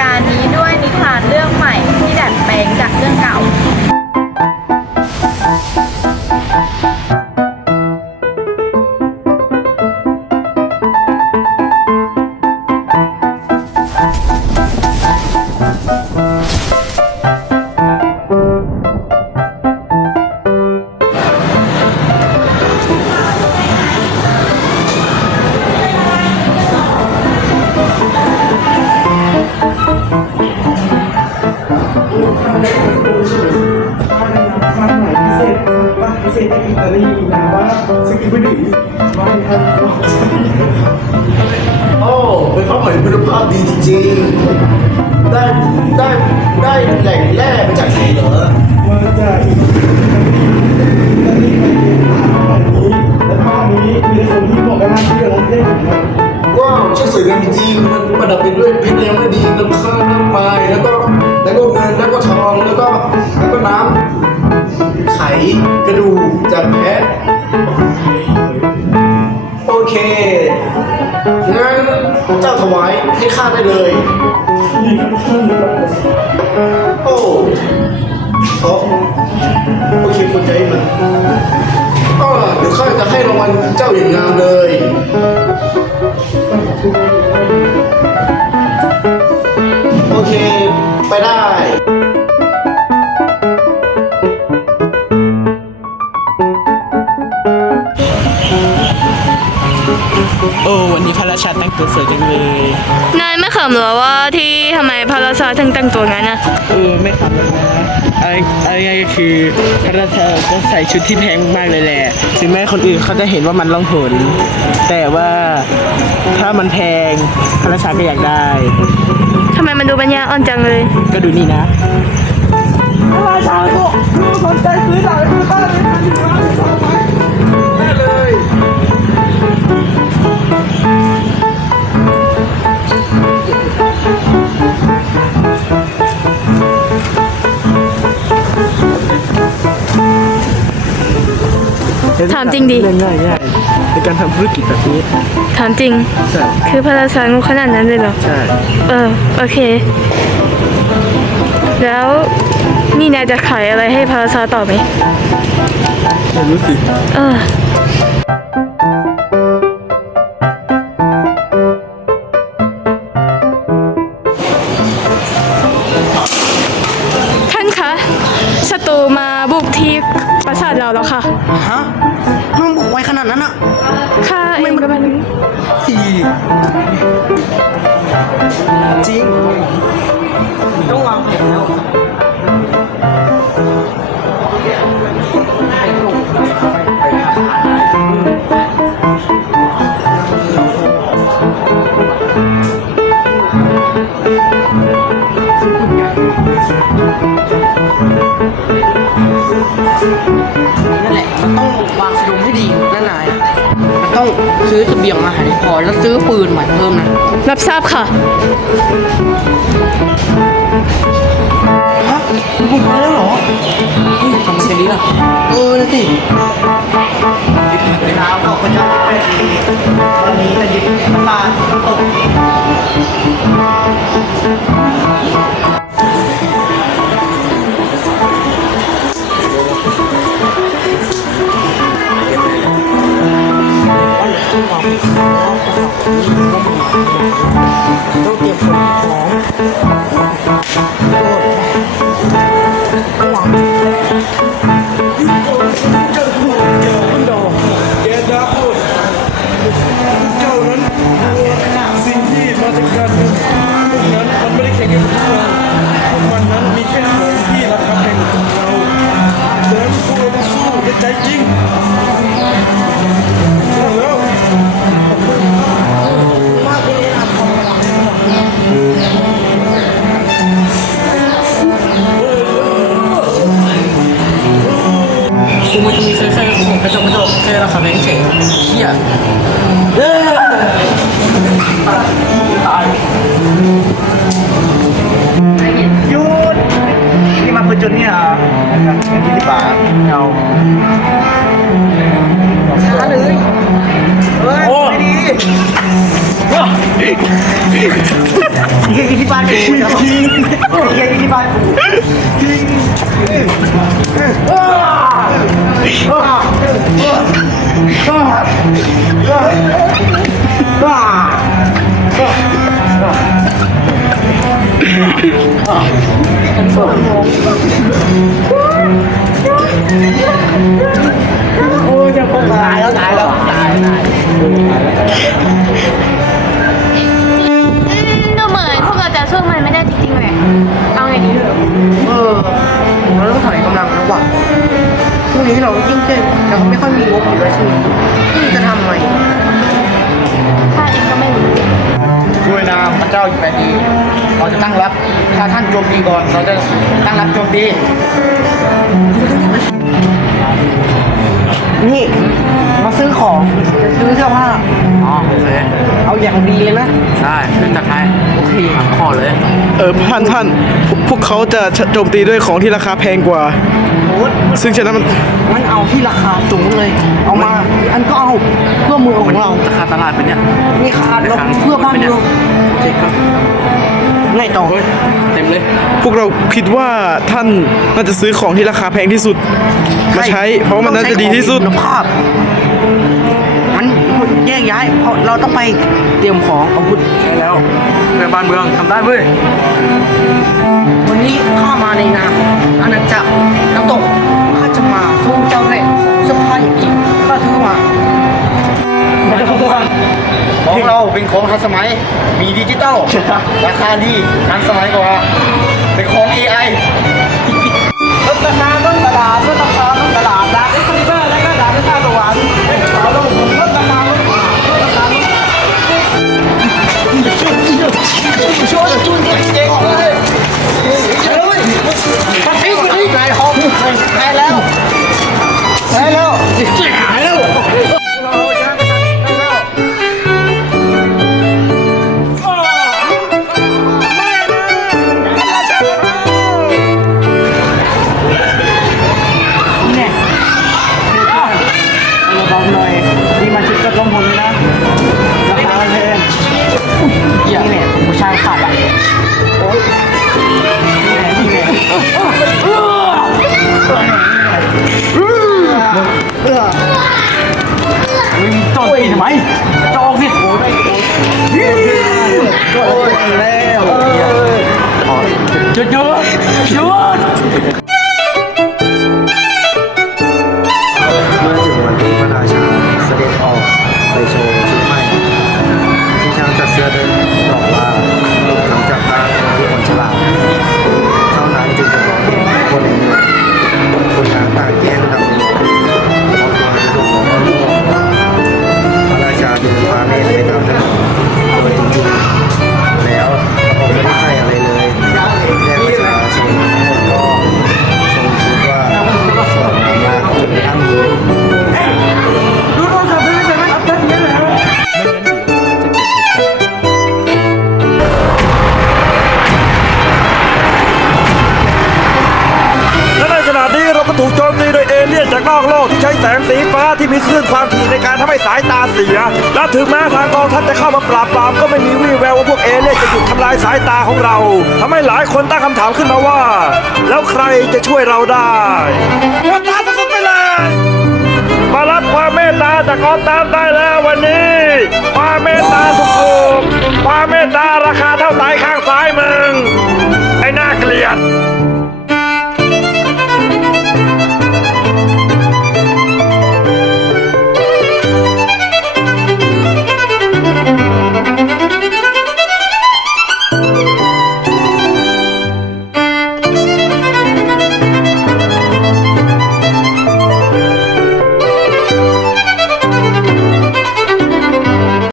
การนี้ด้วยนิทานเรื่อง เศษที่อิตาลีนะว่าสกิปไม่ดีไม่ครับโอ้เป็นข้าวใหม่คุณภาพดีจริงๆได้ได้ได้แหล่งแร่มาจากไหนเหรอมาจาก งั้นเจ้าถวายให้ข้าได้เลย โอ้โอ้โอเคคนใจมันก็เดี๋ยวข้าจะให้รางวัลเจ้าอย่างงามเลย สวยจังเลยนายไม่ขำเหรอว่าที่ทำไมพระราชาถึงแต่งตัวงั้นนะเออไม่ขำเลยนะอะไรอะไรไงก็คือพระราชาก็ใส่ชุดที่แพงมากๆเลยแหละถึงแม้คนอื่นเขาจะเห็นว่ามันล่องหนแต่ว่าถ้ามันแพงพระราชาก็อยากได้ทำไมมันดูปัญญาอ่อนจังเลย ก็ดูนี่นะพระราชาก็สนใจซื้อหลายซื้อบ้าน ถามจริงดิเรื่องง่ายง่ายๆในการทำธุรกิจแบบนี้ถามจริง ใช่คือพระราชางขนาดนั้นเลยเหรอ ใช่เออ โอเค แล้วนี่นายจะขายอะไรให้พระราชาต่อไหมไม่รู้สิ เออ จริง ต้องวางแผนแล้วนั่นแหละ มันต้องวางสะดุมให้ดี นั่นนายมัน ต้องซื้อเสบียงมาหารให้พอแล้วซื้อปืนใหม่เพิ่มนะรับทราบค่ะ ฮะบุกมาแล้วเหรอเฮ้ยทำไมจะดีล่ะ เออนะสิ ต้อง นี่มาคือจุดนี่เหรอยี่สิบบาทเอาช้าเลยเฮ้ยไม่ดีเฮียที่บ้านกูเฮียที่บ้านกู ตายแล้วตายแล้วตายตายดูเหมือนพวกเราจะสู้มันไม่ได้จริงๆเลยเอาไงดีเออเราต้องถอยกำลังแล้วว่ะช่วงนี้เรายิ่งเต้นแต่ก็ไม่ค่อยมีงบอยู่ด้วช่วงนี้จะทำไง ช่วยนามพระเจ้าอยู่แผ่นดินเราจะตั้งรับ ถ้าท่านโจมตีก่อน เราจะตั้งรับโจมตี นี่มาซื้อของจะซื้อเสื้อผ้าอ๋อโอเคเอาอย่างดีเลยนะได้จัดให้โอเคขอเลย เออท่านท่านพวกพวกเขาจะโจมตีด้วยของที่ราคาแพงกว่า โอ๊ตซึ่งฉะนั้นมัน มันเอาที่ราคาสูงเลย เอามาอันก็เอาเพื่อเมืองของเราราคาตลาดเป็นเนี่ยมีคาดเราเพื่อบ้านเมืองไงต่อเต็มเลย พวกเราคิดว่าท่านน่าจะซื้อของที่ราคาแพงที่สุด มาใช้ เพราะว่ามันน่าจะดีที่สุดคุณภาพมันแยกย้าย เพราะเราต้องไปเตรียมของอาวุธแล้วในบ้านเมืองทำได้เว้ยวันนี้ข้ามาในนามอาณาจักรน้ำตกข้าจะมาทูลเจ้าได้เสื้อผ้าอย่างอีกข้าถือมาไม่ต้องห่วงของเราเป็นของทันสมัยมีดิจิตอลราคาดีทันสมัยกว่าเป็นของ AI ล ละผู้ชายขาดอะโอ๊ยนี่แหละนี่แหละมึงจอดปิดทำไมจอดผิโอ้ยโอ้ยแล้วหยุดหยุดหยุด ถูกโจมตีโดยเอเลี่ยนจากนอกโลกที่ใช้แสงสีฟ้าที่มีคลื่นความถี่ในการทำให้สายตาเสีย และถึงแม้ทางกองทัพจะเข้ามาปราบปรามก็ไม่มีวี่แววว่าพวกเอเลี่ยนจะหยุดทำลายสายตาของเราทำให้หลายคนตั้งคำถามขึ้นมาว่า แล้วใครจะช่วยเราได้วันตาสุดไปเลยมารับความเมตตาจากกองทัพได้แล้ววันนี้ความเมตตาถูกๆความเมตตาราคาเท่าไตข้างซ้ายมือ